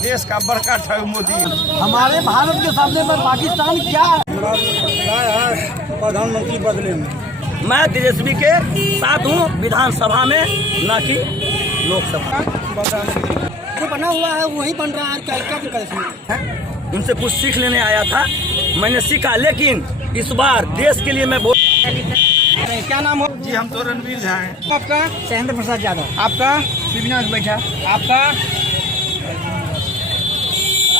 देश का बड़का ठग मोदी। हमारे भारत के सामने पर पाकिस्तान क्या है? प्रधानमंत्री बदले में मैं तेजस्वी के साथ हूँ विधानसभा में, न कि लोकसभा। जो बना हुआ है वही बन रहा है, क्या दिक्कत है? उनसे कुछ सीख लेने आया था, मैंने सीखा, लेकिन इस बार देश के लिए मैं वोट। क्या नाम हो जी? हम तो रणवीर झा हैं। आपका? शैलेंद्र प्रसाद यादव। आपका? शिवनाथ बैठा। आपका?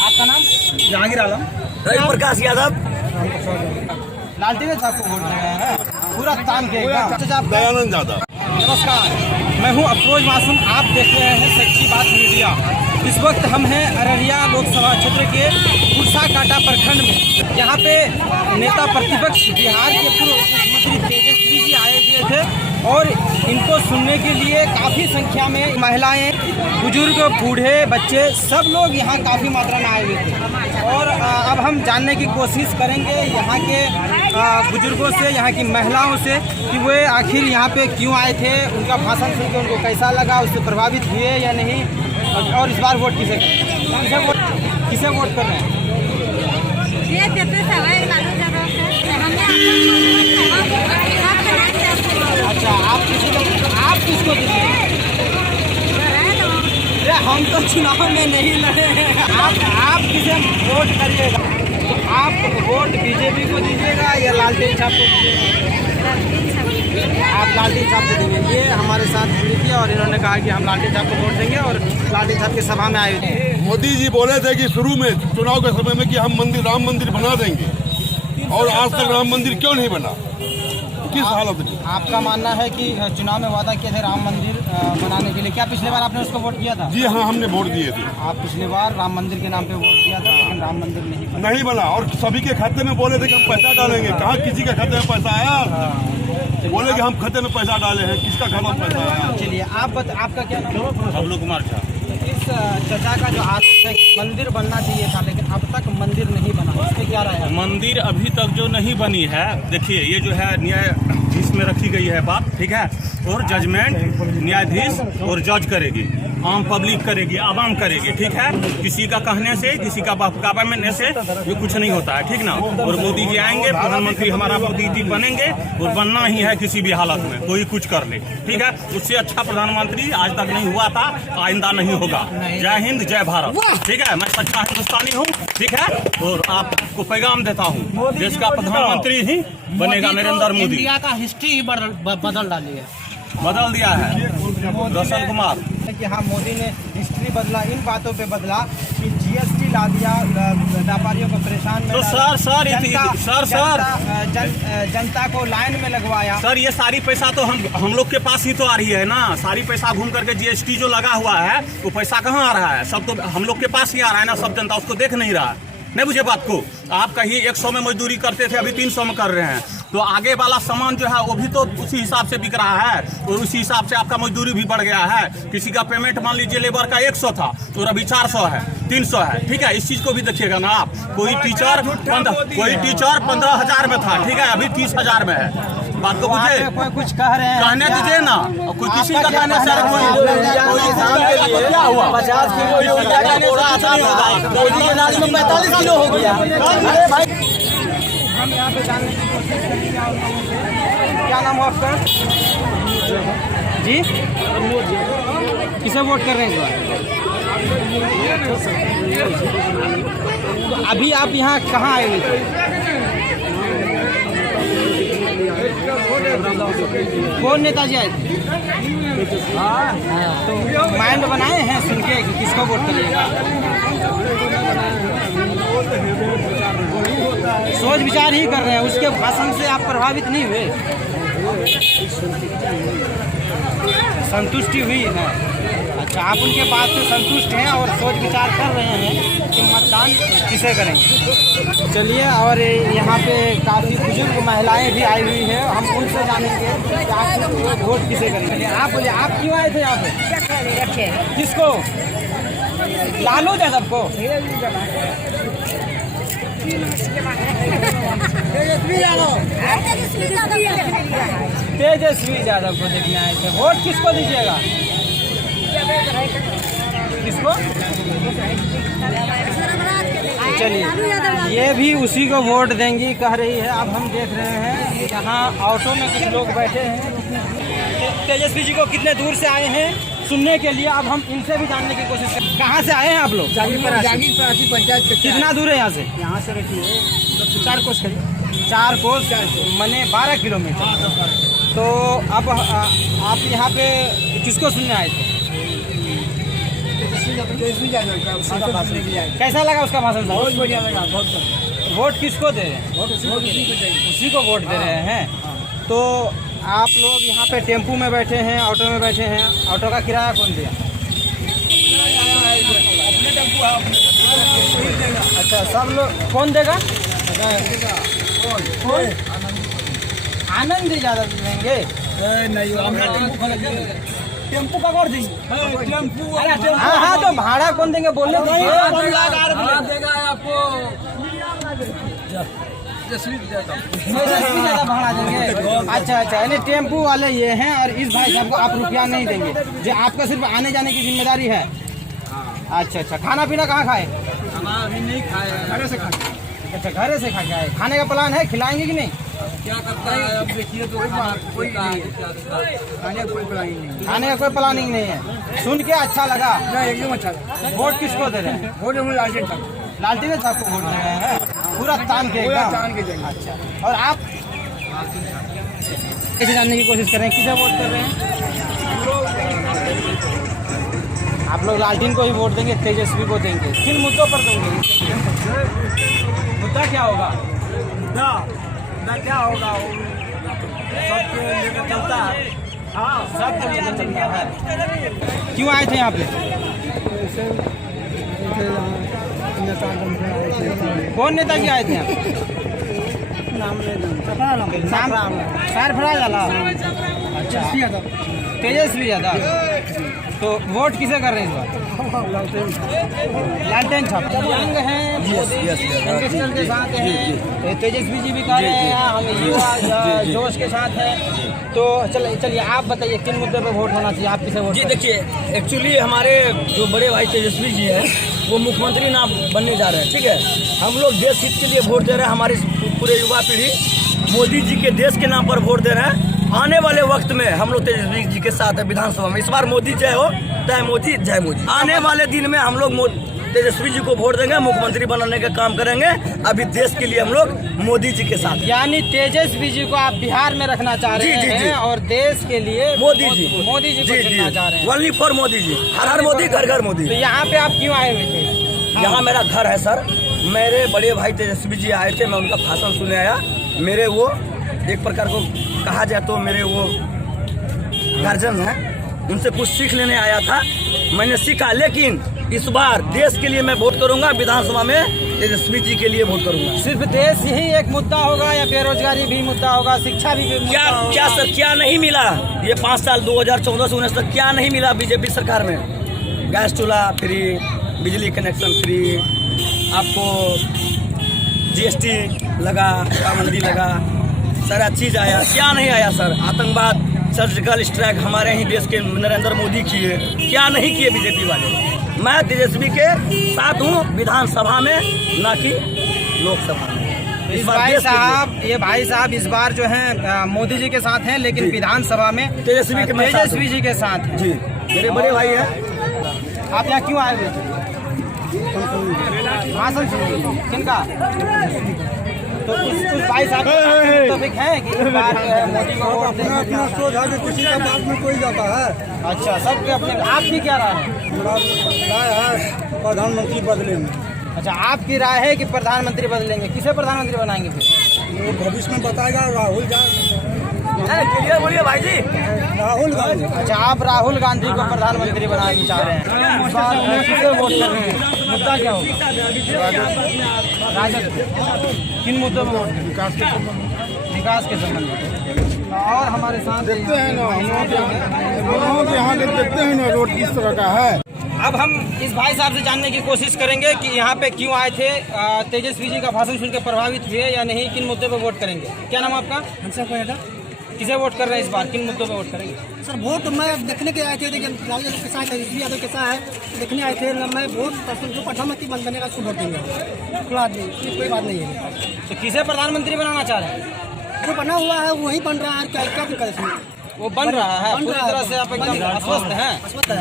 आपका नाम? जहांगीर आलम। रवि प्रकाश यादव। लालटेन साहब को वोट दिया है पूरा तान के। दयानंद यादव। नमस्कार, मैं हूं अफरोज मासूम, आप देख रहे हैं सच्ची बात मीडिया। इस वक्त हम हैं अररिया लोकसभा क्षेत्र के कुर्सा काटा प्रखंड में। यहाँ पे नेता प्रतिपक्ष बिहार के पूर्व मुख्यमंत्री तेजस्वी जी आए हुए थे और इनको सुनने के लिए काफ़ी संख्या में महिलाएं, बुजुर्ग, बूढ़े, बच्चे सब लोग यहाँ काफ़ी मात्रा में आए हुए थे। और अब हम जानने की कोशिश करेंगे यहाँ के बुजुर्गों से, यहाँ की महिलाओं से कि वे आखिर यहाँ पे क्यों आए थे, उनका भाषण सुनकर उनको कैसा लगा, उससे प्रभावित हुए या नहीं, और इस बार वोट किसे वोट कर रहे हैं? अच्छा, आप किसको दीजिए? हम तो चुनाव में नहीं लड़े हैं। आप किसे वोट करिएगा? तो आप वोट बीजेपी को दीजिएगा या लालटेन साहब को दीजिएगा? आप लालटेन साहब को देंगे। ये हमारे साथ हुई थी और इन्होंने कहा कि हम लालटेन साहब को वोट देंगे और लालटेन साहब की सभा में आए थे। मोदी जी बोले थे कि शुरू में चुनाव के समय में कि हम राम मंदिर बना देंगे, और आज तक राम मंदिर क्यों नहीं बना? किस हालत में? आपका मानना है कि चुनाव में वादा किए थे राम मंदिर बनाने के लिए, क्या पिछले बार आपने उसको वोट किया था? जी हाँ, हमने वोट दिए थे। आप पिछले बार राम मंदिर के नाम पे वोट दिया था, लेकिन राम मंदिर नहीं बना। और सभी के खाते में बोले थे कि हम पैसा डालेंगे। कहाँ किसी के खाते में पैसा आया? बोले कि हम खाते में पैसा डाले हैं, किसका खाता में पैसा आया? चलिए, आपका क्या नाम है? बबलू कुमार झा। इस चर्चा का जो आरोप है कि मंदिर बनना चाहिए था, लेकिन अब तक मंदिर नहीं बना, इस पे क्या राय है? मंदिर अभी तक जो नहीं बनी है, देखिए ये जो है न्यायाधीश में रखी गई है बात, ठीक है, और जजमेंट न्यायाधीश और जज करेगी, आम पब्लिक करेगी, आवाम करेगी, ठीक है। किसी का कहने से, किसी का बहकावा में से ये कुछ नहीं होता है, ठीक ना। और मोदी जी आएंगे, प्रधानमंत्री हमारा मोदी जी बनेंगे, और बनना ही है किसी भी हालत में, कोई कुछ कर ले, ठीक है। उससे अच्छा प्रधानमंत्री आज तक नहीं हुआ था, आइंदा नहीं होगा। जय हिंद, जय भारत, ठीक है। मैं सच्चा हिंदुस्तानी हूँ, ठीक है, और आपको पैगाम देता हूँ, देश का प्रधानमंत्री ही बनेगा नरेंद्र मोदी। इंडिया का हिस्ट्री ही बदल डाली है, बदल दिया है दर्शन कुमार कि हाँ, मोदी ने हिस्ट्री बदला। इन बातों पे बदला कि जीएसटी ला दिया, व्यापारियों को परेशान में, तो जनता को लाइन में लगवाया। सर, ये सारी पैसा तो हम लोग के पास ही तो आ रही है ना। सारी पैसा घूम करके जीएसटी जो लगा हुआ है, वो पैसा कहाँ आ रहा है? सब तो हम लोग के पास ही आ रहा है ना। सब जनता उसको देख नहीं रहा है। नहीं बुझे बात को? आप कहीं 100 में मजदूरी करते थे, अभी 300 में कर रहे हैं, तो आगे वाला सामान जो है वो भी तो उसी हिसाब से बिक रहा है, और उसी हिसाब से आपका मजदूरी भी बढ़ गया है। किसी का पेमेंट मान लीजिए लेबर का 100 था, तो अभी 400 है, 300 है, ठीक है। इस चीज को भी देखिएगा ना आप। कोई टीचर 15,000 में था, ठीक है, अभी 30,000 में है। बात को बुझे? कोई कुछ कह रहे हैं, कहने दीजिए ना। कोई किसी का कहने से क्या हुआ? 50 किलो यूरिया का बोरा आता था, 45 किलो हो गया। अरे भाई, हम यहाँ पे जानने की कोशिश करेंगे। क्या नाम हो आपका? जी, किसे वोट कर रहे हैं तो अभी आप यहाँ कहाँ आए हुए थे? कौन नेताजी आए थे? तो माइंड बनाए हैं सुन के कि किसको वोट करिएगा? सोच विचार ही कर रहे हैं, उसके भाषण से आप प्रभावित नहीं हुए? संतुष्टि हुई है? अच्छा, आप उनके बात से संतुष्ट हैं और सोच विचार कर रहे हैं कि मतदान किसे करेंगे। चलिए, और यहाँ पे काफ़ी बुजुर्ग महिलाएं भी आई हुई हैं, हम उनसे जानेंगे कि आप वोट किसे करेंगे। आप बोलिए, आप क्यों आए थे यहाँ पे? किसको? लालू यादव को? तेजस्वी यादव को देखने आए थे। वोट किसको दीजिएगा? किसको? चलिए ये भी उसी को वोट देंगी कह रही है। अब हम देख रहे हैं यहाँ ऑटो में कुछ लोग बैठे हैं। तेजस्वी जी को कितने दूर से आए हैं सुनने के लिए। अब हम इनसे भी जानने की कोशिश करें। कहाँ से आए हैं आप लोग? जागीरपुरासी पंचायत के कितना दूर है यहाँ से? यहाँ से रखिए 4 कोस करिए। 4 कोस माने 12 किलोमीटर। तो अब आप यहाँ पे किसको सुनने आए थे? कैसा लगा उसका भाषण? बहुत बढ़िया लगा, बहुत बढ़िया। वोट किसको दे रहे हैं? उसी को वोट दे रहे हैं। तो आप लोग यहाँ पे टेम्पू में बैठे हैं, ऑटो में बैठे हैं। ऑटो का किराया कौन दिया? अच्छा, सब लोग कौन देगा? आनंद ज़्यादा देंगे। टेम्पू का कर देंगे। हाँ हाँ, तो भाड़ा कौन देंगे बोलने ज़्यादा भाड़ा देंगे। अच्छा अच्छा, यानी टेम्पू वाले ये हैं और इस भाई साहब को आप रुपया नहीं देंगे, जो आपका सिर्फ आने जाने की जिम्मेदारी है। अच्छा अच्छा, खाना पीना कहाँ खाए? अभी नहीं खाए, घर से खाए। अच्छा, घर से खा के आए। खाने का प्लान है, खिलाएंगे कि नहीं? क्या करता है अब देखिए, तो कोई खाने कोई प्लानिंग नहीं, खाने का कोई प्लानिंग नहीं है। सुन के अच्छा लगा। एकदम अच्छा लगा। वोट किसको दे रहे हैं? वोट हम लालटेन था, लालटेन साहब को वोट दे रहे हैं पूरा तान के? तान के देंगे। अच्छा, और आप कैसे जानने की कोशिश कर रहे हैं किसे वोट कर रहे हैं? आप लोग लालटेन को ही वोट देंगे, तेजस्वी को देंगे। किन मुद्दों पर देंगे? मुद्दा क्या होगा? मुद्दा क्या होगा? सबको लेकर चलता है। हाँ, सब लेकर चलता है। क्यों आए थे यहाँ पे? कौन नेता जी आए थे यहाँ? सरफराज आलम। अच्छा, तेजस्वी यादव। तो वोट किसे कर रहे हैं इस बार? लालटेन छाप। यंग हैं, यंगस्टर के साथ हैं। तेजस्वी जी भी कह रहे हैं हम युवा जोश के साथ हैं। तो चलिए आप बताइए किन मुद्दे पे वोट होना चाहिए? आप किसे वोट? जी देखिए, एक्चुअली हमारे जो बड़े भाई तेजस्वी जी हैं वो मुख्यमंत्री ना बनने जा रहे हैं। ठीक है, हम लोग देश हित के लिए वोट दे रहे हैं। हमारी पूरे युवा पीढ़ी मोदी जी के देश के नाम पर वोट दे रहे हैं। आने वाले वक्त में हम लोग तेजस्वी जी के साथ है विधानसभा में। इस बार मोदी जय हो, जय मोदी, जय मोदी। आने वाले दिन में हम लोग तेजस्वी जी को वोट देंगे, मुख्यमंत्री बनाने का काम करेंगे। अभी देश के लिए हम लोग मोदी जी के साथ। यानी तेजस्वी जी को आप बिहार में रखना चाह रहे हैं और देश के लिए मोदी जी को चुनना चाह रहे हैं। ओनली फॉर मोदी जी, हर हर मोदी, घर घर मोदी। तो यहाँ पे आप क्यों आए हुए थे? यहाँ मेरा घर है सर। मेरे बड़े भाई तेजस्वी जी आए थे, मैं उनका भाषण सुने आया। मेरे वो एक प्रकार को कहा जाए तो मेरे वो गार्जियन हैं, उनसे कुछ सीख लेने आया था। मैंने सीखा, लेकिन इस बार देश के लिए मैं वोट करूंगा। विधानसभा में तेजस्वी जी के लिए वोट करूंगा। सिर्फ देश ही एक मुद्दा होगा या बेरोजगारी भी मुद्दा होगा, शिक्षा भी क्या क्या सर, क्या नहीं मिला ये 5 साल 2014 से 19 तक? क्या नहीं मिला बीजेपी सरकार में? गैस चूल्हा फ्री, बिजली कनेक्शन फ्री, आपको जीएसटी लगा, पाबंदी लगा, सारा चीज़ आया। क्या नहीं आया सर? आतंकवाद, सर्जिकल स्ट्राइक हमारे ही देश के नरेंद्र मोदी किए। क्या नहीं किए बीजेपी वाले? मैं तेजस्वी के साथ हूँ विधानसभा में, ना कि लोकसभा में। इस भाई साहब, ये भाई साहब इस बार जो है मोदी जी के साथ हैं, लेकिन विधानसभा में तेजस्वी जी के साथ हैं। जी, मेरे बड़े भाई हैं। आप यहाँ क्यों आए हुए थे? भाषण सुनिए किनका? तो उस भाई साहब टॉपिक है कि इस बार मोदी को वोट देंगे? अपना सोच है कि किसी का बात में कोई जाता है। अच्छा, सबके अपने। आपकी क्या राय है? राय है प्रधानमंत्री बदलेंगे। अच्छा, आपकी राय है कि प्रधानमंत्री बदलेंगे। किसे प्रधानमंत्री बनाएंगे फिर? वो भविष्य में बताएगा राहुल क्लियर बोलिए भाई जी। राहुल गांधी। अच्छा, आप राहुल गांधी को प्रधानमंत्री बनाना चाह रहे हैं। इस बार किसे वोट कर रहे हैं? मुद्दा क्या होगा? राजद। किन मुद्दों में वोट? विकास के संबंध में। और हमारे साथ देखते हैं ना, यहाँ देखते हैं ना रोड किस तरह का है। अब हम इस भाई साहब से जानने की कोशिश करेंगे कि यहाँ पे क्यों आए थे, तेजस्वी जी का भाषण सुनकर प्रभावित हुए या नहीं, किन मुद्दे पर वोट करेंगे। क्या नाम आपका? किसे वोट कर रहे हैं इस बार, किन मुद्दों पे वोट करेंगे? सर वोट मैं देखने के आए थे, देखिए लालू यादव कैसा है, तेजस्वी यादव कैसा है, देखने आए थे। मैं वोट जो प्रधानमंत्री बनेगा उसको वोट देंगे, खुला आदमी, कोई बात नहीं है। तो किसे प्रधानमंत्री बनाना चाह रहे हैं? जो बना हुआ है वही बन रहा है, क्या क्या दिन करे इसमें? वो बन रहा है, बन पूरी रहा है। तरह से आप एकदम आश्वस्त हैं? अस्वस्थ है।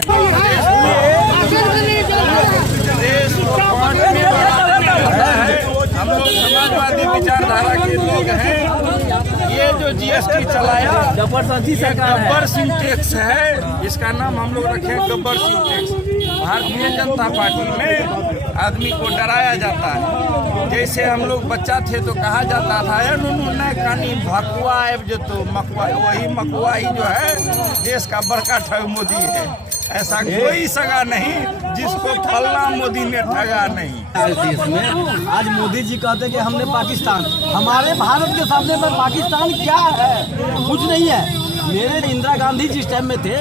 हम लोग समाजवादी विचारधारा के लोग हैं। ये जो जीएसटी चलाया ये गब्बर सिंह टैक्स है, इसका नाम हम लोग रखे हैं गब्बर सिंह टैक्स। भारतीय जनता पार्टी में आदमी को डराया जाता है। जैसे हम लोग बच्चा थे तो कहा जाता था ये नुनू न कानी भकुआ आब जो तो मकुआ, वही मकुआ ही जो है देश का बड़का ठग मोदी है। ऐसा कोई सगा नहीं जिसको फलना मोदी ने ठगा नहीं। देश में आज मोदी जी कहते कि हमने पाकिस्तान, हमारे भारत के सामने पर पाकिस्तान क्या है? कुछ नहीं है। मेरे इंदिरा गांधी जिस टाइम में थे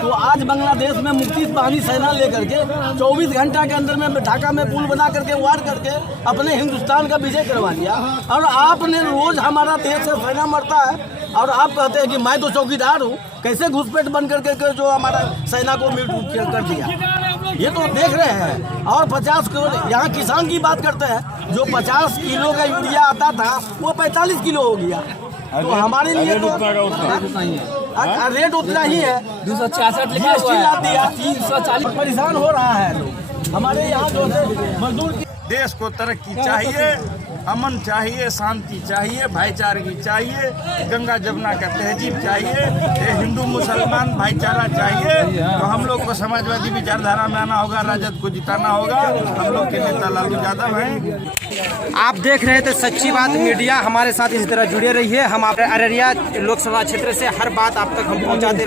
तो आज बांग्लादेश में मुक्ति बाहिनी सेना लेकर के 24 घंटा के अंदर में ढाका में पुल बना करके वार करके अपने हिंदुस्तान का विजय करवा लिया। और आपने रोज हमारा देश से सेना मरता है और आप कहते हैं कि मैं तो चौकीदार हूँ। कैसे घुसपैठ बन करके जो हमारा सेना को म्यूट कर दिया, ये तो देख रहे हैं। और 50 किलो यहाँ किसान की बात करते हैं, जो 50 किलो का यूरिया आता था वो 45 किलो हो गया। तो हमारे लिए तो रेट उतना ही है। 266 लिखा हुआ है, 340 परेशान हो रहा है लोग। हमारे यहाँ जो है मजदूर देश को तरक्की चाहिए, अमन चाहिए, शांति चाहिए, भाईचारगी चाहिए, गंगा जमुना का तहजीब चाहिए, ये हिंदू मुसलमान भाईचारा चाहिए। तो हम लोग को समाजवादी विचारधारा में आना होगा, राजद को जिताना होगा। हम लोग के नेता लालू यादव हैं। आप देख रहे थे सच्ची बात मीडिया, हमारे साथ इसी तरह जुड़े रहिए। हम आप अररिया लोकसभा क्षेत्र से हर बात आप तक हम पहुंचाते